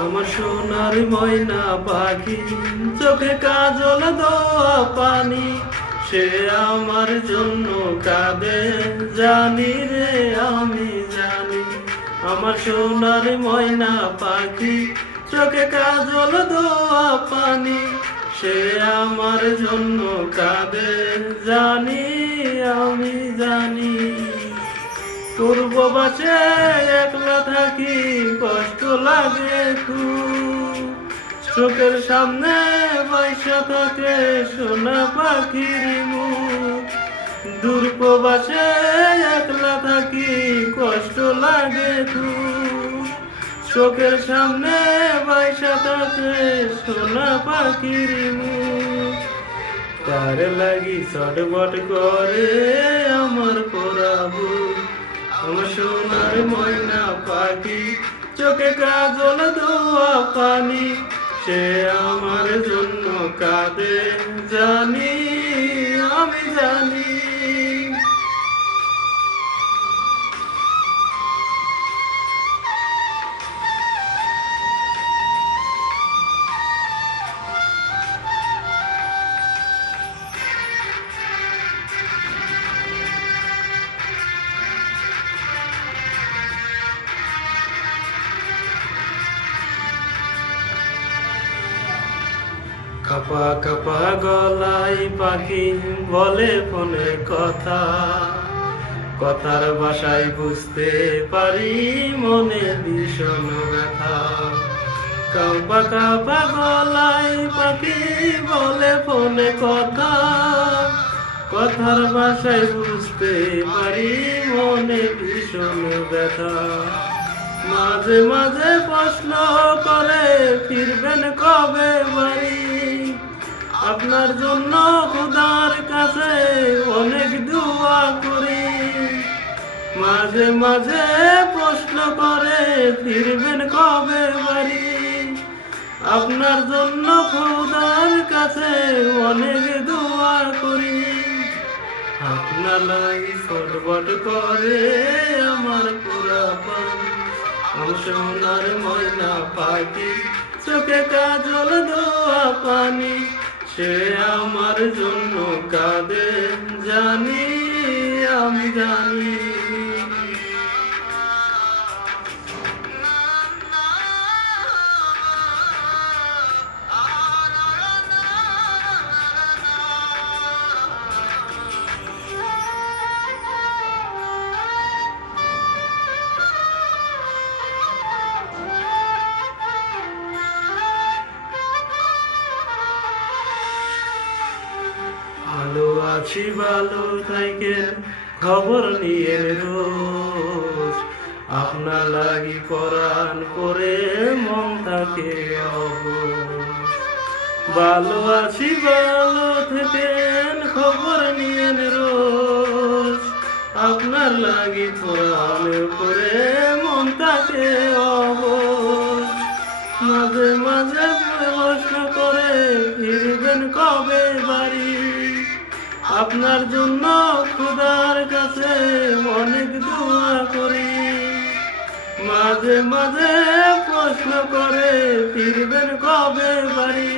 আমার সোনার ময়না পাখি, চোখে কাজল দেওয়া পানি, সে আমার জন্য কাঁদে জানি রে আমি জানি। আমার সোনার ময়না পাখি, চোখে কাজল দেওয়া পানি, সে আমার জন্য কাঁদে জানি আমি জানি। পূর্ববাসে একলা থাকি, কষ্ট লাগে খুব, চোখের সামনে বৈশা থাকে সোনা পাখির মুখ। দূরপ্রবাসে একলা থাকি, কষ্ট লাগে খুব, চোখের সামনে বৈশা থাকে সোনা পাখির মুখ। তার লাগি ছটবট করে আমার পোড়াবু, আমার সোনার ময়না পাখি, চোখে কাজল দেওয়া পানি, সে আমার জন্য কাঁদে জানি আমি জানি। কাপা কাপা গলায় পাখি বলে ফোনে কথা, কথার ভাষায় বুঝতে পারি মনে ভীষণ ব্যথা। কাপা কাপা গলায় পাখি বলে ফোনে কথা, কথার ভাষায় বুঝতে পারি মনে ভীষণ ব্যথা। মাঝে মাঝে প্রশ্ন করে ফিরবেন কবে বাড়ি, আপনার জন্য খোদার কাছে অনেক দোয়া করি। মাঝে মাঝে প্রশ্ন করে ফিরবেন কবে বাড়ি, আপনার জন্য খোদার কাছে অনেক দোয়া করি। আপনার লাগি ছটবট করে আমার পোড়াপন, আমার সোনার ময়না পাখি, চোখে কাজল দেওয়া পানি, সে আমার জন্য কাঁদে জানি আমি জানি। ভালো আছি ভালো থাকেন খবর নিয়ে রোজ, আপনার লাগি পরাণ করে মন থাকে অবশ। ভালো আছি ভালো থাকেন খবর নিয়ে রোজ, আপনার লাগি পরাণ করে মন থাকে অবশ। মাঝে মাঝে প্রশ্ন করে ফিরবেন কবে বাড়ি, আপনার জন্য খোদার কাছে অনেক দোয়া করি। মাঝে মাঝে প্রশ্ন করে ফিরবেন কবে বাড়ি,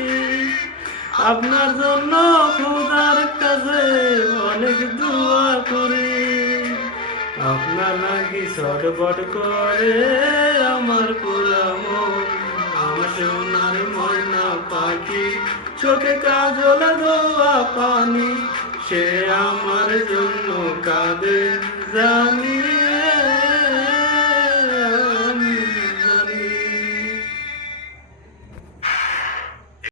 আপনার জন্য খোদার কাছে অনেক দোয়া করি। আপনার লাগি ছটবট করে আমার পুরা মন, আমার সোনার ময়না পাখি, চোখে কাজল দেওয়া পানি, সে আমার জন্য কাঁদে জানি